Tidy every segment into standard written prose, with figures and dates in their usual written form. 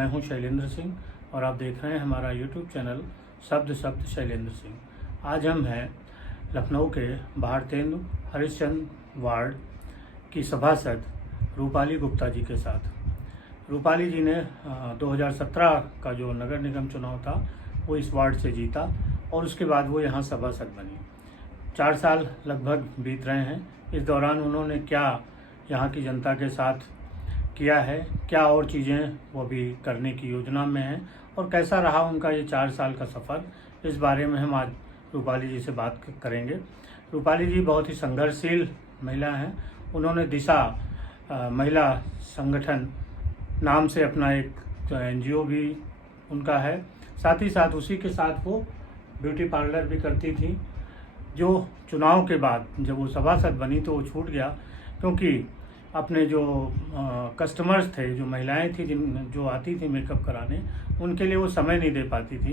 मैं हूं शैलेंद्र सिंह और आप देख रहे हैं हमारा यूट्यूब चैनल शब्द शब्द शैलेंद्र सिंह। आज हम हैं लखनऊ के भारतेंदु हरिश्चंद्र वार्ड की सभासद रूपाली गुप्ता जी के साथ। रूपाली जी ने 2017 का जो नगर निगम चुनाव था वो इस वार्ड से जीता और उसके बाद वो यहाँ सभासद बनी। 4 साल लगभग बीत रहे हैं। इस दौरान उन्होंने क्या यहाँ की जनता के साथ किया है, क्या और चीज़ें वो भी करने की योजना में हैं और कैसा रहा उनका ये 4 साल का सफ़र, इस बारे में हम आज रूपाली जी से बात करेंगे। रूपाली जी बहुत ही संघर्षशील महिला हैं। उन्होंने दिशा महिला संगठन नाम से अपना एक NGO भी उनका है। साथ ही साथ उसी के साथ वो ब्यूटी पार्लर भी करती थी, जो चुनाव के बाद जब वो सभासद बनी तो वो छूट गया, क्योंकि अपने जो कस्टमर्स थे, जो महिलाएं थी जो आती थी मेकअप कराने, उनके लिए वो समय नहीं दे पाती थी,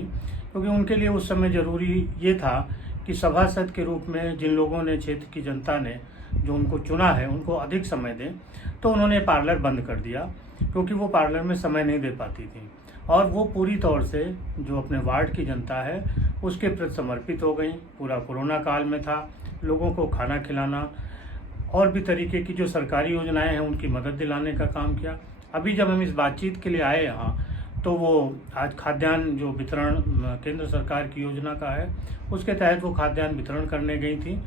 क्योंकि उनके लिए उस समय ज़रूरी ये था कि सभासद के रूप में जिन लोगों ने, क्षेत्र की जनता ने जो उनको चुना है, उनको अधिक समय दें। तो उन्होंने पार्लर बंद कर दिया, क्योंकि वो पार्लर में समय नहीं दे पाती थी और वो पूरी तौर से जो अपने वार्ड की जनता है उसके प्रति समर्पित हो गई। पूरा कोरोना काल में था, लोगों को खाना खिलाना और भी तरीके की जो सरकारी योजनाएं हैं उनकी मदद दिलाने का काम किया। अभी जब हम इस बातचीत के लिए आए यहाँ, तो वो आज खाद्यान्न जो वितरण केंद्र सरकार की योजना का है, उसके तहत वो खाद्यान्न वितरण करने गई थी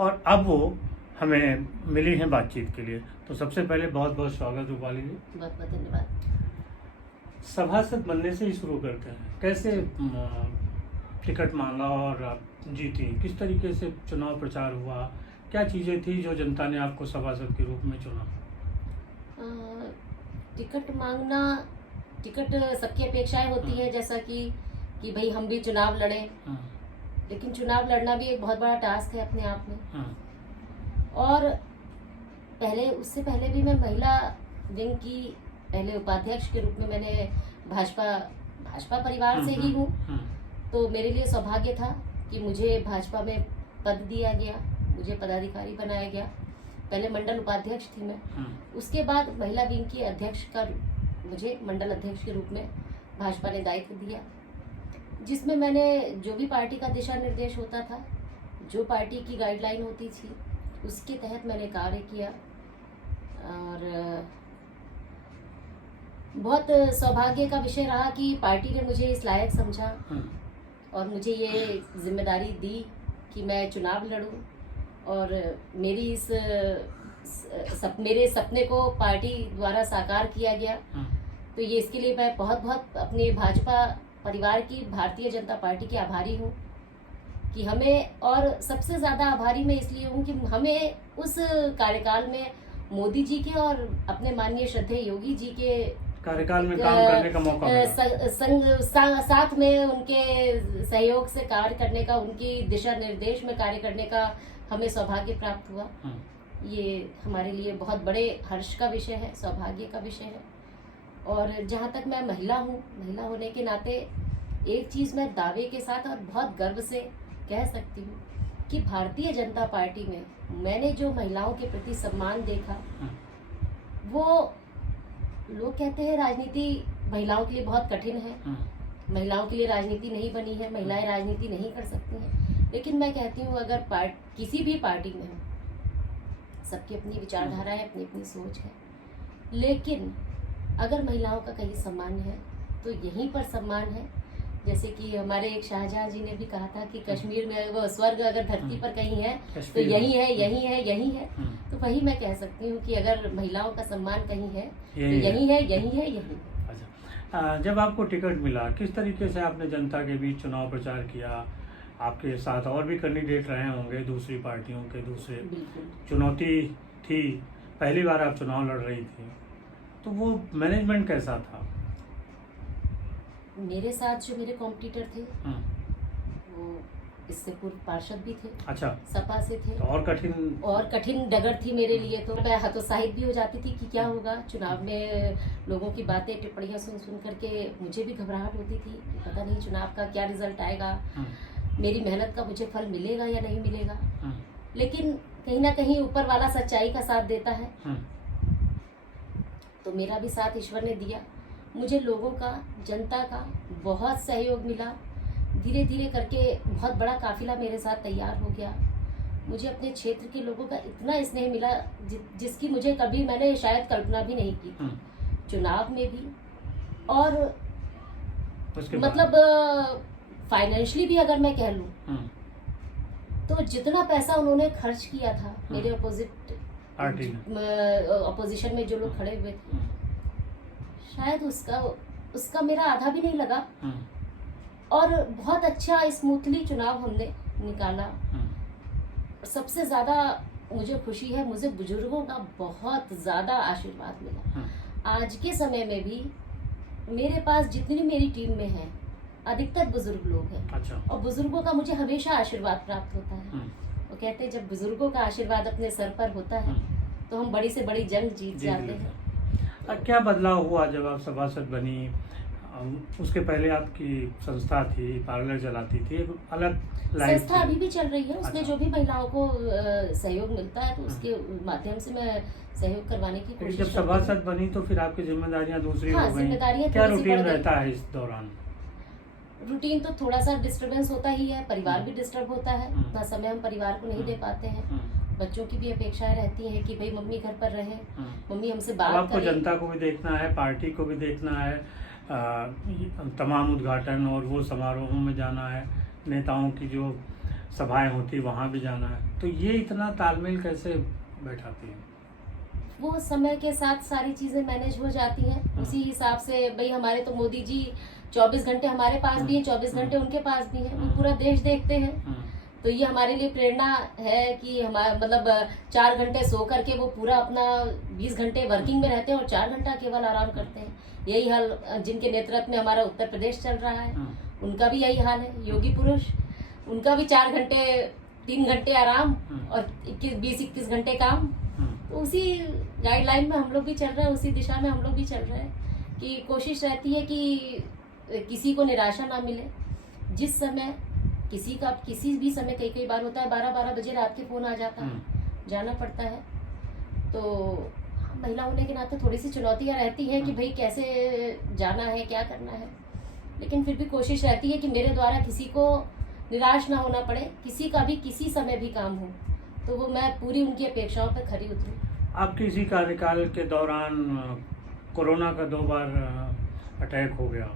और अब वो हमें मिली हैं बातचीत के लिए। तो सबसे पहले बहुत बहुत स्वागत रूपाली जी। बहुत बहुत धन्यवाद। सभासद बनने से ही शुरू करते हैं, कैसे टिकट मांगा और आप जीती, किस तरीके से चुनाव प्रचार हुआ, क्या चीज़ें थी जो जनता ने आपको सभासद के रूप में चुना? टिकट मांगना, टिकट सबकी अपेक्षाएं होती है, जैसा कि भाई हम भी चुनाव लड़ें, लेकिन चुनाव लड़ना भी एक बहुत बड़ा टास्क है अपने आप में। और उससे पहले भी मैं महिला विंग की पहले उपाध्यक्ष के रूप में मैंने भाजपा परिवार से ही हूँ, तो मेरे लिए सौभाग्य था कि मुझे भाजपा में पद दिया गया, मुझे पदाधिकारी बनाया गया। पहले मंडल उपाध्यक्ष थी मैं, उसके बाद महिला विंग की अध्यक्ष का मुझे मंडल अध्यक्ष के रूप में भाजपा ने दायित्व दिया, जिसमें मैंने जो भी पार्टी का दिशा निर्देश होता था, जो पार्टी की गाइडलाइन होती थी, उसके तहत मैंने कार्य किया। और बहुत सौभाग्य का विषय रहा कि पार्टी ने मुझे इस लायक समझा और मुझे ये जिम्मेदारी दी कि मैं चुनाव लड़ूं और मेरी मेरे सपने को पार्टी द्वारा साकार किया गया। तो ये इसके लिए मैं बहुत बहुत अपने भाजपा परिवार की, भारतीय जनता पार्टी की आभारी हूँ कि हमें, और सबसे ज़्यादा आभारी मैं इसलिए हूँ कि हमें उस कार्यकाल में मोदी जी के और अपने माननीय श्रद्धेय योगी जी के कार्यकाल में काम करने का मौका मिला। साथ में उनके सहयोग से कार्य करने का, उनकी दिशा निर्देश में कार्य करने का हमें सौभाग्य प्राप्त हुआ। ये हमारे लिए बहुत बड़े हर्ष का विषय है, सौभाग्य का विषय है। और जहाँ तक मैं महिला हूँ, महिला होने के नाते एक चीज़ मैं दावे के साथ और बहुत गर्व से कह सकती हूँ कि भारतीय जनता पार्टी में मैंने जो महिलाओं के प्रति सम्मान देखा, वो लोग कहते हैं राजनीति महिलाओं के लिए बहुत कठिन है, महिलाओं के लिए राजनीति नहीं बनी है, महिलाएं राजनीति नहीं कर सकती हैं, लेकिन मैं कहती हूँ अगर किसी भी पार्टी में हो, सबकी अपनी विचारधारा है, अपनी अपनी सोच है, लेकिन अगर महिलाओं का कहीं सम्मान है तो यहीं पर सम्मान है। जैसे कि हमारे एक शाहजहां जी ने भी कहा था कि कश्मीर में वो स्वर्ग अगर धरती पर कहीं है तो यही है, यही है, यही है। तो वही मैं कह सकती हूँ कि अगर महिलाओं का सम्मान कहीं है तो यही है, यही है, यही। अच्छा, जब आपको टिकट मिला, किस तरीके से आपने जनता के बीच चुनाव प्रचार किया? आपके साथ और भी कैंडिडेट रहे होंगे दूसरी पार्टियों के, दूसरे, चुनौती थी, पहली बार आप चुनाव लड़ रही थी, तो वो मैनेजमेंट कैसा था? मेरे साथ जो मेरे कॉम्पिटिटर थे वो इससे पूर्व पार्षद भी थे। अच्छा, सपा से थे। तो और कठिन डगर थी मेरे लिए। तो मैं हतोत्साहित भी हो जाती थी कि क्या होगा चुनाव में, लोगों की बातें टिप्पणियां सुन करके मुझे भी घबराहट होती थी, पता नहीं चुनाव का क्या रिजल्ट आएगा, मेरी मेहनत का मुझे फल मिलेगा या नहीं मिलेगा। लेकिन कहीं ना कहीं ऊपर वाला सच्चाई का साथ देता है, तो मेरा भी साथ ईश्वर ने दिया। मुझे लोगों का, जनता का बहुत सहयोग मिला। धीरे धीरे करके बहुत बड़ा काफिला मेरे साथ तैयार हो गया। मुझे अपने क्षेत्र के लोगों का इतना स्नेह मिला जिसकी मुझे कभी मैंने शायद कल्पना भी नहीं की थी। चुनाव में भी और मतलब फाइनेंशियली भी अगर मैं कह लूं तो जितना पैसा उन्होंने खर्च किया था मेरे अपोजिशन में जो लोग खड़े हुए थे, शायद उसका मेरा आधा भी नहीं लगा। और बहुत अच्छा स्मूथली चुनाव हमने निकाला। सबसे ज्यादा मुझे खुशी है, मुझे बुजुर्गों का बहुत ज्यादा आशीर्वाद मिला। आज के समय में भी मेरे पास जितनी मेरी टीम में है अधिकतर बुजुर्ग लोग हैं। अच्छा। और बुजुर्गों का मुझे हमेशा आशीर्वाद प्राप्त होता है। वो कहते हैं जब बुजुर्गों का आशीर्वाद अपने सर पर होता है तो हम बड़ी से बड़ी जंग जीत जाते हैं। क्या बदलाव हुआ जब आप सभासद बनी? उसके पहले आपकी संस्था थी, पार्लर चलाती थी, अलग संस्था अभी भी चल रही है। उसमें अच्छा। जो भी महिलाओं को सहयोग मिलता है तो उसके माध्यम से मैं सहयोग करवाने की कोशिश। जब सभासद बनी तो फिर आपकी जिम्मेदारियां दूसरी हो गई। जिम्मेदारियां क्या रूटीन रहता है इस दौरान? रूटीन तो थोड़ा सा डिस्टरबेंस होता ही है, परिवार भी डिस्टर्ब होता है। उतना समय हम परिवार को नहीं दे पाते हैं। बच्चों की भी अपेक्षाएं रहती हैं कि भाई मम्मी घर पर रहे, मम्मी हमसे बात करें। आपको जनता को भी देखना है, पार्टी को भी देखना है, तमाम उद्घाटन और वो समारोहों में जाना है, नेताओं की जो सभाएं होती वहाँ भी जाना है। तो ये इतना तालमेल कैसे बैठाती है? वो समय के साथ सारी चीजें मैनेज हो जाती हैं। उसी हिसाब से भाई हमारे तो मोदी जी 24 घंटे हमारे पास भी हैं, 24 घंटे उनके पास भी हैं। वो पूरा देश देखते हैं। तो ये हमारे लिए प्रेरणा है कि हमारा मतलब 4 घंटे सो करके वो पूरा अपना 20 घंटे वर्किंग में रहते हैं और 4 घंटा केवल आराम करते हैं। यही हाल जिनके नेतृत्व में हमारा उत्तर प्रदेश चल रहा है, उनका भी यही हाल है। योगी पुरुष, उनका भी 4 घंटे 3 घंटे आराम और 20-21 घंटे काम। तो उसी गाइडलाइन में हम लोग भी चल रहे हैं, उसी दिशा में हम लोग भी चल रहे हैं कि कोशिश रहती है कि किसी को निराशा ना मिले। जिस समय किसी भी समय कई बार होता है 12-12 बजे रात के फोन आ जाता है, जाना पड़ता है। तो महिला होने के नाते थोड़ी सी चुनौतियां रहती हैं कि भाई कैसे जाना है, क्या करना है। लेकिन फिर भी कोशिश रहती है कि मेरे द्वारा किसी को निराश ना होना पड़े, किसी का भी किसी समय भी काम हो तो वो मैं पूरी उनकी अपेक्षाओं पर खरी उतरूं। आपके इसी कार्यकाल के दौरान कोरोना का 2 बार अटैक हो गया।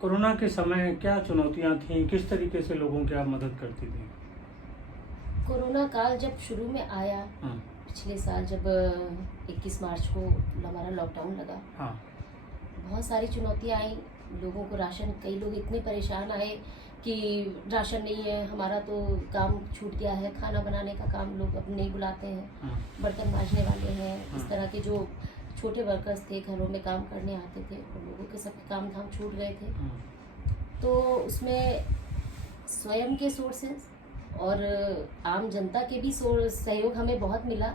कोरोना के समय क्या चुनौतियां थीं? किस तरीके से लोगों की आप मदद करती थी? कोरोना काल जब शुरू में आया पिछले साल, जब 21 मार्च को हमारा लॉकडाउन लगा, बहुत सारी चुनौतियां आई। लोगों को राशन, कई लोग इतने परेशान आए कि राशन नहीं है, हमारा तो काम छूट गया है, खाना बनाने का काम लोग अब नहीं बुलाते हैं, बर्तन मांजने वाले हैं, इस तरह के जो छोटे वर्कर्स थे घरों में काम करने आते थे, उन लोगों के सब काम धाम छूट गए थे। तो उसमें स्वयं के सोर्सेस और आम जनता के भी सहयोग हमें बहुत मिला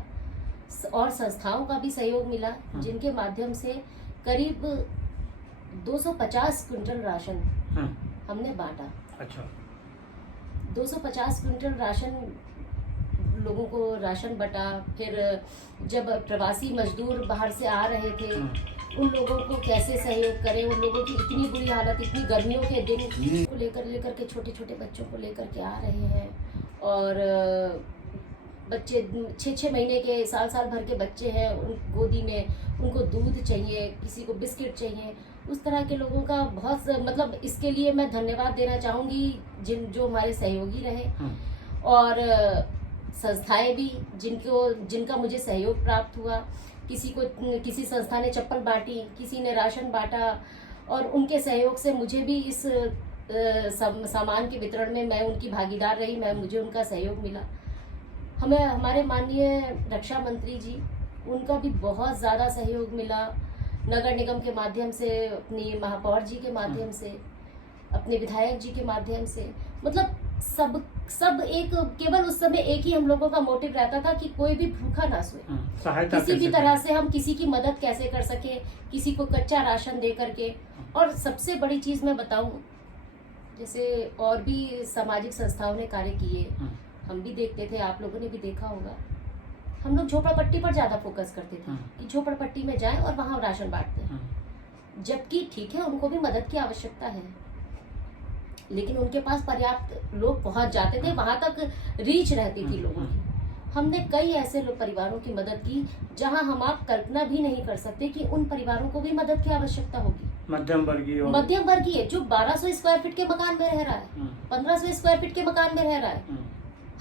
और संस्थाओं का भी सहयोग मिला, जिनके माध्यम से करीब 250 क्विंटल राशन हमने बांटा। अच्छा। 250 क्विंटल राशन, लोगों को राशन बटा। फिर जब प्रवासी मजदूर बाहर से आ रहे थे उन लोगों को कैसे सहयोग करें। उन लोगों की इतनी बुरी हालत, इतनी गर्मियों के दिन को लेकर के छोटे छोटे बच्चों को लेकर के आ रहे हैं और बच्चे 6-6 महीने के, साल भर के बच्चे हैं, उन गोदी में उनको दूध चाहिए, किसी को बिस्किट चाहिए। उस तरह के लोगों का बहुत मतलब इसके लिए मैं धन्यवाद देना चाहूँगी जो हमारे सहयोगी रहे और संस्थाएं भी जिनका मुझे सहयोग प्राप्त हुआ। किसी संस्था ने चप्पल बांटी, किसी ने राशन बांटा और उनके सहयोग से मुझे भी इस सामान के वितरण में मैं उनकी भागीदार रही, मुझे उनका सहयोग मिला। हमें हमारे माननीय रक्षा मंत्री जी, उनका भी बहुत ज़्यादा सहयोग मिला, नगर निगम के माध्यम से, अपनी महापौर जी के माध्यम से, अपने विधायक जी के माध्यम से। मतलब सब एक, केवल उस समय एक ही हम लोगों का मोटिव रहता था कि कोई भी भूखा ना सोए, किसी भी तरह से हम किसी की मदद कैसे कर सके, किसी को कच्चा राशन दे करके। और सबसे बड़ी चीज मैं बताऊं, जैसे और भी सामाजिक संस्थाओं ने कार्य किए, हम भी देखते थे, आप लोगों ने भी देखा होगा। हम लोग झोपड़पट्टी पर ज्यादा फोकस करते थे कि झोपड़पट्टी में जाएं और वहां राशन बांटते हैं। जबकि ठीक है उनको भी मदद की आवश्यकता है, लेकिन उनके पास पर्याप्त लोग पहुंच जाते थे, वहां तक रीच रहती थी लोगों की। हमने कई ऐसे लोग परिवारों की मदद की जहां हम आप कल्पना भी नहीं कर सकते कि उन परिवारों को भी मदद की आवश्यकता होगी। मध्यम वर्गीय जो 1200 स्क्वायर फीट के मकान में रह रहा है, 1500 स्क्वायर फीट के मकान में रह रहा है,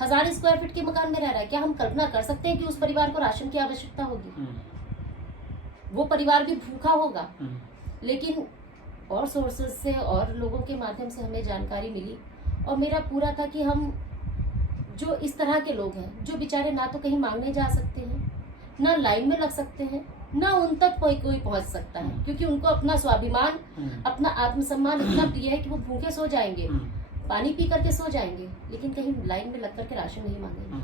1000 स्क्वायर फीट के मकान में रह रहा है, क्या हम कल्पना कर सकते हैं कि उस परिवार को राशन की आवश्यकता होगी? वो परिवार भी भूखा होगा। लेकिन और सोर्सेज से और लोगों के माध्यम से हमें जानकारी मिली, और मेरा पूरा था कि हम जो इस तरह के लोग हैं जो बेचारे ना तो कहीं मांगने जा सकते हैं, ना लाइन में लग सकते हैं, ना उन तक कोई पहुंच सकता है, क्योंकि उनको अपना स्वाभिमान, अपना आत्मसम्मान इतना प्रिय है कि वो भूखे सो जाएंगे, पानी पी करके सो जाएंगे, लेकिन कहीं लाइन में लग करके राशन नहीं मांगेंगे।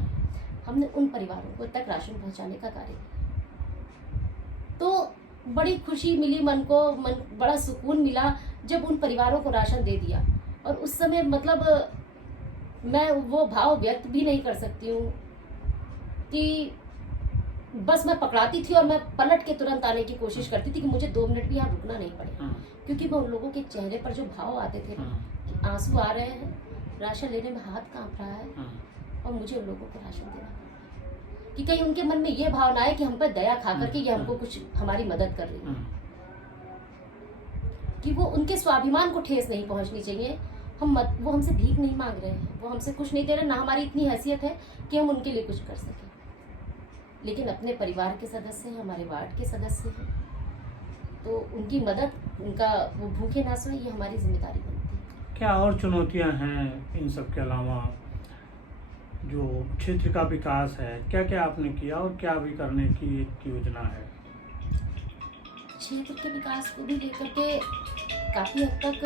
हमने उन परिवारों को तक राशन पहुंचाने का कार्य किया। तो बड़ी खुशी मिली मन को, बड़ा सुकून मिला जब उन परिवारों को राशन दे दिया। और उस समय मतलब मैं वो भाव व्यक्त भी नहीं कर सकती हूँ कि बस मैं पकड़ाती थी और मैं पलट के तुरंत आने की कोशिश करती थी कि मुझे 2 मिनट भी यहाँ रुकना नहीं पड़े, क्योंकि मैं उन लोगों के चेहरे पर जो भाव आते थे कि आंसू आ रहे हैं, राशन लेने में हाथ कांप रहा है, और मुझे उन लोगों को राशन देना कि कहीं उनके मन में ये भावना है कि हम पर दया खा करके ये हमको कुछ हमारी मदद कर रही है, कि वो उनके स्वाभिमान को ठेस नहीं पहुंचनी चाहिए। वो हमसे भीख नहीं मांग रहे हैं, वो हमसे कुछ नहीं दे रहे, ना हमारी इतनी हैसियत है कि हम उनके लिए कुछ कर सकें, लेकिन अपने परिवार के सदस्य हैं, हमारे वार्ड के सदस्य हैं, तो उनकी मदद, उनका वो भूखे ना सोए, ये हमारी जिम्मेदारी बनती है। क्या और चुनौतियां हैं इन सब के अलावा? जो क्षेत्र का विकास है, क्या क्या आपने किया और क्या भी करने की एक योजना है? क्षेत्र के विकास को भी लेकर के काफ़ी हद तक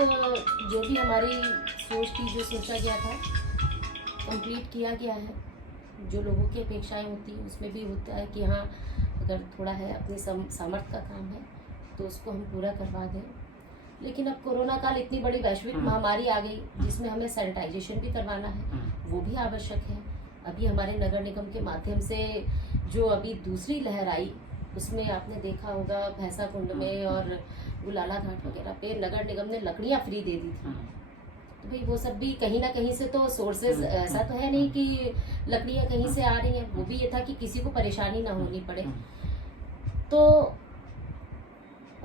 जो भी हमारी सोच थी, जो सोचा गया था, कंप्लीट किया गया है। जो लोगों की अपेक्षाएं होती हैं उसमें भी होता है कि हाँ, अगर थोड़ा है अपने सामर्थ्य का काम है तो उसको हम पूरा करवा दें। लेकिन अब कोरोना काल इतनी बड़ी वैश्विक महामारी आ गई जिसमें हमें सैनिटाइजेशन भी करवाना है, वो भी आवश्यक है। अभी हमारे नगर निगम के माध्यम से जो अभी दूसरी लहर आई, उसमें आपने देखा होगा भैंसा कुंड में और गुलाला घाट वगैरह पे नगर निगम ने लकड़ियाँ फ्री दे दी थी। तो भाई वो सब भी कहीं ना कहीं से तो सोर्सेज, ऐसा तो है नहीं कि लकड़ियाँ कहीं से आ रही हैं, वो भी ये था कि किसी को परेशानी ना होनी पड़े। तो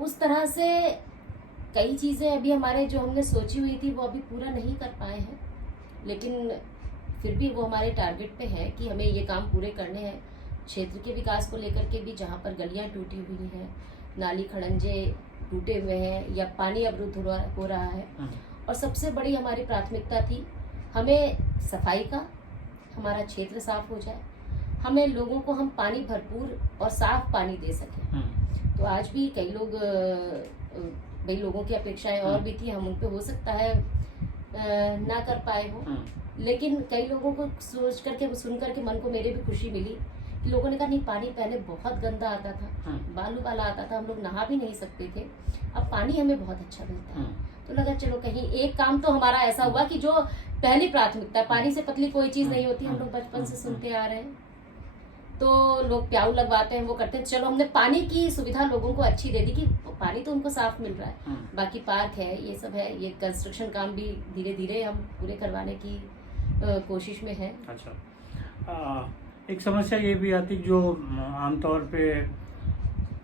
उस तरह से कई चीज़ें अभी हमारे जो हमने सोची हुई थी वो अभी पूरा नहीं कर पाए हैं, लेकिन फिर भी वो हमारे टारगेट पे है कि हमें ये काम पूरे करने हैं। क्षेत्र के विकास को लेकर के भी जहाँ पर गलियाँ टूटी हुई हैं, नाली खड़ंजे टूटे हुए हैं या पानी अवरुद्ध हो रहा है, और सबसे बड़ी हमारी प्राथमिकता थी हमें सफाई का, हमारा क्षेत्र साफ हो जाए, हमें लोगों को हम पानी भरपूर और साफ पानी दे सकें। तो आज भी कई लोग भाई लोगों की अपेक्षाएं और भी थी, हम उन पे हो सकता है ना कर पाए हो, लेकिन कई लोगों को सोच करके, सुन करके मन को मेरे भी खुशी मिली कि लोगों ने कहा नहीं, पानी पहले बहुत गंदा आता था, बालू वाला आता था, हम लोग नहा भी नहीं सकते थे, अब पानी हमें बहुत अच्छा मिलता है। तो लगा चलो कहीं एक काम तो हमारा ऐसा हुआ कि जो पहली प्राथमिकता, पानी से पतली कोई चीज नहीं होती, हम लोग बचपन से सुनते आ रहे हैं। तो लोग प्याऊ लगवाते हैं, वो करते हैं, चलो हमने पानी की सुविधा लोगों को अच्छी दे दी कि पानी तो उनको साफ मिल रहा है, बाकी पार्क है, ये सब है, ये कंस्ट्रक्शन काम भी धीरे धीरे हम पूरे करवाने की कोशिश में है। अच्छा, एक समस्या ये भी आती जो आमतौर पे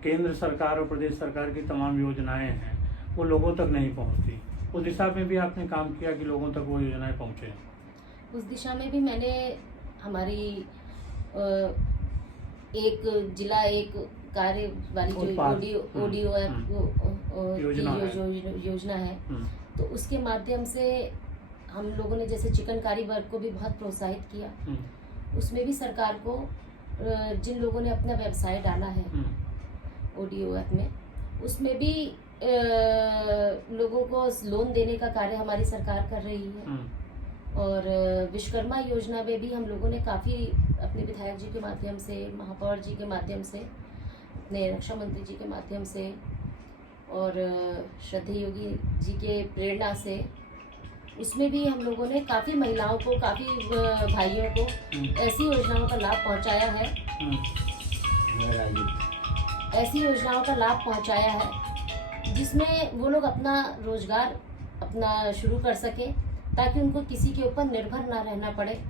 केंद्र सरकार और प्रदेश सरकार की तमाम योजनाएं हैं वो लोगों तक नहीं पहुंचती, उस दिशा में भी आपने काम किया कि लोगों तक वो योजनाएं पहुंचे? उस दिशा में भी मैंने हमारी एक जिला एक कार्य वाली जो ODOF योजना है, तो उसके माध्यम से हम लोगों ने जैसे चिकनकारी वर्ग को भी बहुत प्रोत्साहित किया। उसमें भी सरकार को जिन लोगों ने अपना व्यवसाय डाला है ODOF में, उसमें भी लोगों को लोन देने का कार्य हमारी सरकार कर रही है। और विश्वकर्मा योजना में भी हम लोगों ने काफ़ी अपने विधायक जी के माध्यम से, महापौर जी के माध्यम से, अपने रक्षा मंत्री जी के माध्यम से और श्रद्धेय योगी जी के प्रेरणा से, उसमें भी हम लोगों ने काफ़ी महिलाओं को, काफ़ी भाइयों को ऐसी योजनाओं का लाभ पहुंचाया है, ऐसी योजनाओं का लाभ पहुंचाया है जिसमें वो लोग अपना रोजगार अपना शुरू कर सके, ताकि उनको किसी के ऊपर निर्भर ना रहना पड़े।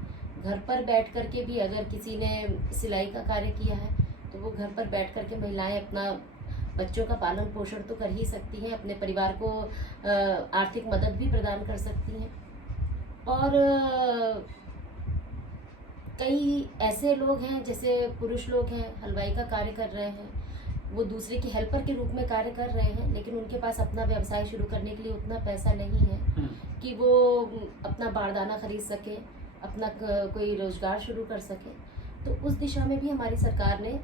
घर पर बैठ कर के भी अगर किसी ने सिलाई का कार्य किया है तो वो घर पर बैठ कर के महिलाएं अपना बच्चों का पालन पोषण तो कर ही सकती हैं, अपने परिवार को आर्थिक मदद भी प्रदान कर सकती हैं। और कई ऐसे लोग हैं, जैसे पुरुष लोग हैं, हलवाई का कार्य कर रहे हैं, वो दूसरे की हेल्पर के रूप में कार्य कर रहे हैं, लेकिन उनके पास अपना व्यवसाय शुरू करने के लिए उतना पैसा नहीं है कि वो अपना बारदाना खरीद सके, अपना कोई रोजगार शुरू कर सके। तो उस दिशा में भी हमारी सरकार ने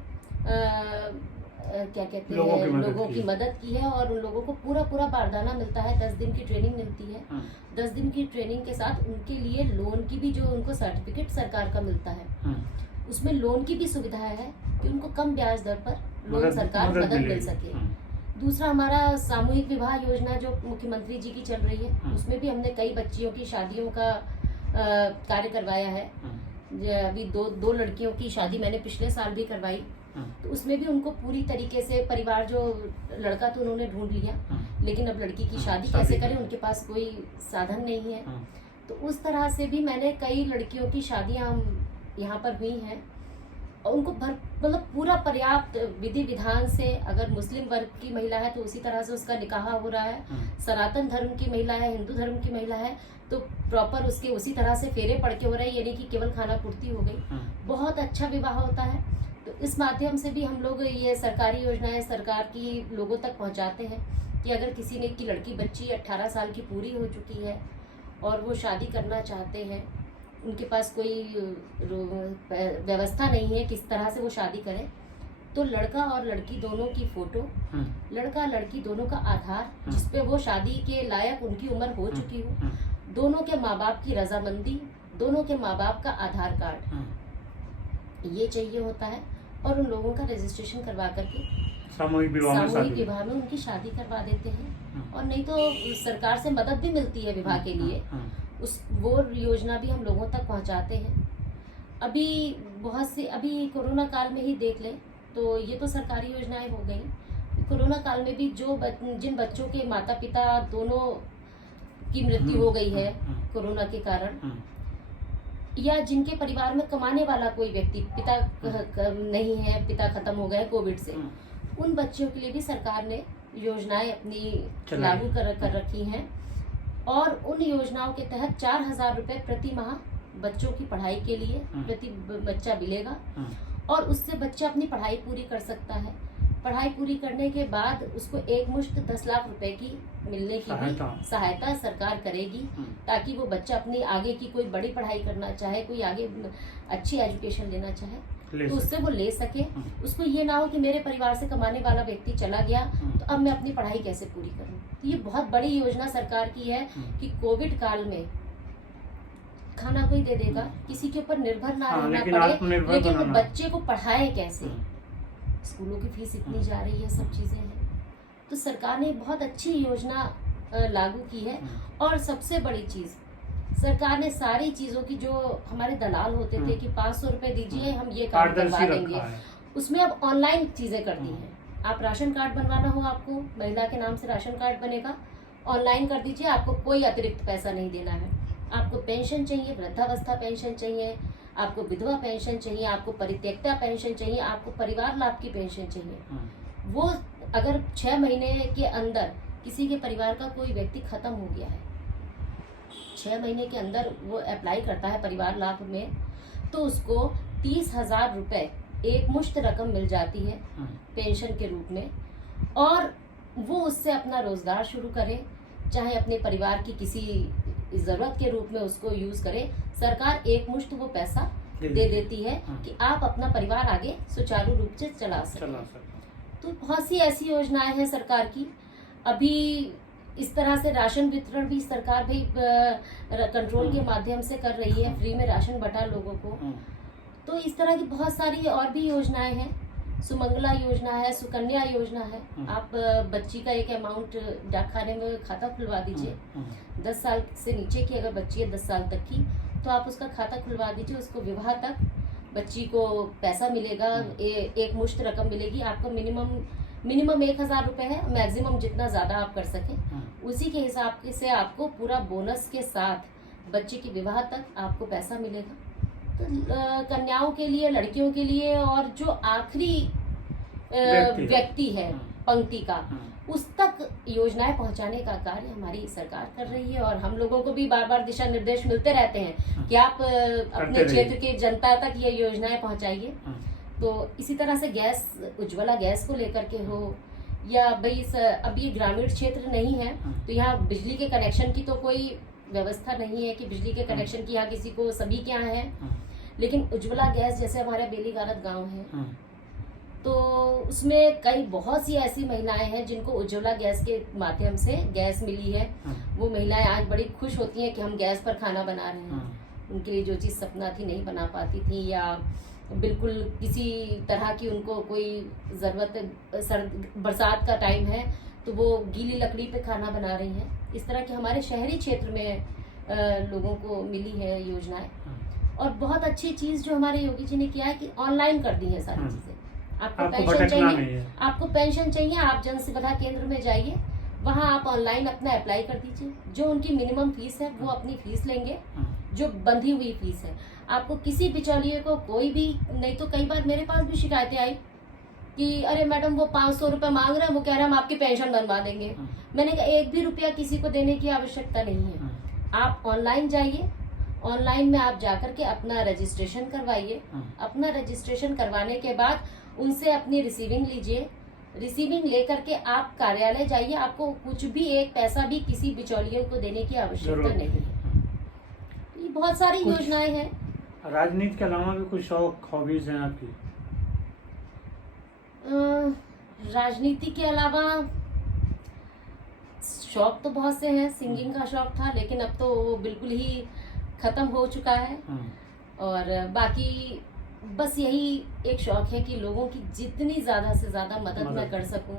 क्या कहते हैं, लोगों की मदद की है, और उन लोगों को पूरा बारदाना मिलता है। 10 दिन की ट्रेनिंग मिलती है। 10 दिन की ट्रेनिंग के साथ उनके लिए लोन की भी, जो उनको सर्टिफिकेट सरकार का मिलता है, उसमें लोन की भी सुविधा है कि उनको कम ब्याज दर पर लोन सरकार मदद मिल सके। दूसरा, हमारा सामूहिक विवाह योजना जो मुख्यमंत्री जी की चल रही है, उसमें भी हमने कई बच्चियों की शादियों का कार्य करवाया है। अभी दो लड़कियों की शादी मैंने पिछले साल भी करवाई, तो उसमें भी उनको पूरी तरीके से परिवार, जो लड़का तो उन्होंने ढूंढ लिया, लेकिन अब लड़की की शादी कैसे करें, उनके पास कोई साधन नहीं है। तो उस तरह से भी मैंने कई लड़कियों की शादियां यहाँ पर हुई हैं, और उनको मतलब पूरा पर्याप्त विधि विधान से, अगर मुस्लिम वर्ग की महिला है तो उसी तरह से उसका निकाह हो रहा है, सनातन धर्म की महिला है, हिंदू धर्म की महिला है तो प्रॉपर उसके उसी तरह से फेरे पड़ के हो रहे हैं, यानी कि केवल खाना पूर्ति हो गई। बहुत अच्छा विवाह होता है। तो इस माध्यम से भी हम लोग ये सरकारी योजनाएं सरकार की लोगों तक पहुंचाते हैं कि अगर किसी ने की लड़की बच्ची 18 साल की पूरी हो चुकी है और वो शादी करना चाहते हैं, उनके पास कोई व्यवस्था नहीं है किस तरह से वो शादी करें, तो लड़का और लड़की दोनों की फोटो, लड़का लड़की दोनों का आधार, जिसपे वो शादी के लायक उनकी उम्र हो चुकी हो, दोनों के माँ बाप की रजामंदी, दोनों के माँ बाप का आधार कार्ड, ये चाहिए होता है। और उन लोगों का रजिस्ट्रेशन करवा करके सामूहिक विवाह में उनकी शादी करवा देते हैं। और नहीं तो सरकार से मदद भी मिलती है विवाह के लिए, वो योजना भी हम लोगों तक पहुंचाते हैं। अभी बहुत सी, अभी कोरोना काल में ही देख लें तो ये तो सरकारी योजनाएं हो गई। कोरोना काल में भी जिन बच्चों के माता पिता दोनों की मृत्यु हो गई है कोरोना के कारण, या जिनके परिवार में कमाने वाला कोई व्यक्ति, पिता नहीं है, पिता खत्म हो गए कोविड से, उन बच्चों के लिए भी सरकार ने योजनाएं अपनी लागू कर रखी हैं। और उन योजनाओं के तहत 4,000 रुपए प्रति माह बच्चों की पढ़ाई के लिए प्रति बच्चा मिलेगा, और उससे बच्चा अपनी पढ़ाई पूरी कर सकता है। पढ़ाई पूरी करने के बाद उसको एक मुश्त 10 लाख रुपए की मिलने की भी सहायता सरकार करेगी, ताकि वो बच्चा अपनी आगे की कोई बड़ी पढ़ाई करना चाहे, कोई आगे अच्छी एजुकेशन लेना चाहे तो उससे वो ले सके। उसको ये ना हो कि मेरे परिवार से कमाने वाला व्यक्ति चला गया तो अब मैं अपनी पढ़ाई कैसे पूरी करूं। तो ये बहुत बड़ी योजना सरकार की है कि कोविड काल में खाना कोई दे देगा, किसी के ऊपर निर्भर ना रहना पड़े, लेकिन बच्चे को पढ़ाए कैसे, स्कूलों की फीस इतनी जा रही है, सब चीजें हैं। तो सरकार ने बहुत अच्छी योजना लागू की है। और सबसे बड़ी चीज, सरकार ने सारी चीजों की, जो हमारे दलाल होते थे कि 500 रुपए दीजिए हम ये काम करवा देंगे, उसमें अब ऑनलाइन चीजें कर दी हैं। आप राशन कार्ड बनवाना हो, आपको महिला के नाम से राशन कार्ड बनेगा, ऑनलाइन कर दीजिए, आपको कोई अतिरिक्त पैसा नहीं देना है। आपको पेंशन चाहिए, वृद्धावस्था पेंशन चाहिए, आपको विधवा पेंशन चाहिए, आपको परित्यक्ता पेंशन चाहिए, आपको परिवार लाभ की पेंशन चाहिए, वो अगर 6 महीने के अंदर किसी के परिवार का कोई व्यक्ति खत्म हो गया है, 6 महीने के अंदर वो अप्लाई करता है परिवार लाभ में, तो उसको 30,000 रुपए एक मुश्त रकम मिल जाती है पेंशन के रूप में, और वो उससे अपना रोजगार शुरू करे, चाहे अपने परिवार की किसी जरूरत के रूप में उसको यूज करे। सरकार एक मुश्त वो पैसा दे देती है कि आप अपना परिवार आगे सुचारू रूप से चला सकें। तो बहुत सी ऐसी योजनाएं हैं सरकार की। अभी इस तरह से राशन वितरण भी सरकार भी कंट्रोल के माध्यम से कर रही है, फ्री में राशन बटा लोगों को। तो इस तरह की बहुत सारी और भी योजनाएं हैं। सुमंगला योजना है, सुकन्या योजना है। आप बच्ची का एक अमाउंट डाकखाने में खाता खुलवा दीजिए, 10 साल से नीचे की अगर बच्ची है 10 साल तक की, तो आप उसका खाता खुलवा दीजिए। उसको विवाह तक बच्ची को पैसा मिलेगा, एक मुश्त रकम मिलेगी। आपको मिनिमम मिनिमम 1,000 रुपए है, मैक्सिमम जितना ज्यादा आप कर सके उसी के हिसाब से आपको पूरा बोनस के साथ बच्चे के विवाह तक आपको पैसा मिलेगा। तो कन्याओं के लिए, लड़कियों के लिए, और जो आखिरी व्यक्ति है पंक्ति का, उस तक योजनाएं पहुंचाने का कार्य हमारी सरकार कर रही है। और हम लोगों को भी बार बार दिशा निर्देश मिलते रहते हैं कि आप अपने क्षेत्र की जनता तक ये योजनाएं पहुंचाइए। तो इसी तरह से गैस, उज्ज्वला गैस को लेकर के हो, या भाई अब ये ग्रामीण क्षेत्र नहीं है तो यहाँ बिजली के कनेक्शन की तो कोई व्यवस्था नहीं है कि बिजली के कनेक्शन की यहाँ किसी को, सभी के यहाँ है। लेकिन उज्ज्वला गैस जैसे हमारा बेलीगारत गांव है तो उसमें बहुत सी ऐसी महिलाएं हैं जिनको उज्ज्वला गैस के माध्यम से गैस मिली है। वो महिलाएं आज बड़ी खुश होती हैं कि हम गैस पर खाना बना रहे हैं। उनके लिए जो चीज़ सपना थी नहीं बना पाती थी, या बिल्कुल किसी तरह की उनको कोई ज़रूरत, बरसात का टाइम है तो वो गीली लकड़ी पे खाना बना रही हैं। इस तरह के हमारे शहरी क्षेत्र में लोगों को मिली है योजनाएं। और बहुत अच्छी चीज़ जो हमारे योगी जी ने किया है कि ऑनलाइन कर दी है सारी चीज़ें। आपको पेंशन चाहिए, आपको पेंशन चाहिए, आप जन सुविधा केंद्र में जाइए, वहाँ आप ऑनलाइन अपना अप्लाई कर दीजिए। जो उनकी मिनिमम फीस है वो अपनी फीस लेंगे, जो बंधी हुई फीस है। आपको किसी बिचौलिए को कोई भी नहीं, तो कई बार मेरे पास भी शिकायतें आई कि अरे मैडम वो 500 रुपये मांग रहे हैं, वो कह रहे हैं हम आपकी पेंशन बनवा देंगे। मैंने कहा 1 भी रुपया किसी को देने की आवश्यकता नहीं है। आप ऑनलाइन जाइए, ऑनलाइन में आप जाकर के अपना रजिस्ट्रेशन करवाइए। अपना रजिस्ट्रेशन करवाने के बाद उनसे अपनी रिसीविंग लीजिए। रिसीविंग लेकर के आप कार्यालय जाइए। आपको कुछ भी 1 पैसा भी किसी बिचौलियों को देने की आवश्यकता नहीं है। ये बहुत सारी योजनाएं हैं। राजनीति के अलावा भी कुछ शौक, हॉबीज हैं आपकी? राजनीति के अलावा शौक तो बहुत से हैं। सिंगिंग का शौक था, लेकिन अब तो वो बिल्कुल ही खत्म हो चुका है। और बाकी बस यही एक शौक है कि लोगों की जितनी ज्यादा से ज्यादा मदद मैं कर सकूं,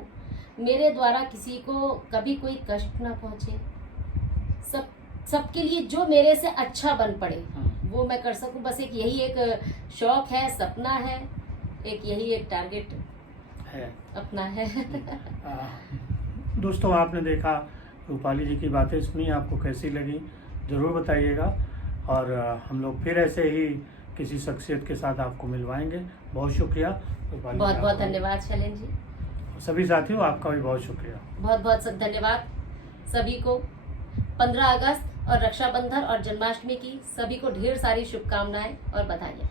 मेरे द्वारा किसी को कभी कोई कष्ट ना पहुंचे, सबके लिए जो मेरे से अच्छा बन पड़े वो मैं कर सकूं। बस यही एक शौक है, सपना है, यही एक टारगेट है अपना है। दोस्तों, आपने देखा रूपाली जी की बातें सुनी, आपको कैसी लगी जरूर बताइएगा। और हम लोग फिर ऐसे ही किसी शख्सियत के साथ आपको मिलवाएंगे। बहुत शुक्रिया रूपाली। बहुत बहुत धन्यवाद शैलेंद्र जी। सभी साथियों, आपका भी बहुत शुक्रिया। बहुत बहुत धन्यवाद सभी को। 15 अगस्त और रक्षाबंधन और जन्माष्टमी की सभी को ढेर सारी शुभकामनाएं और बधाइयाँ।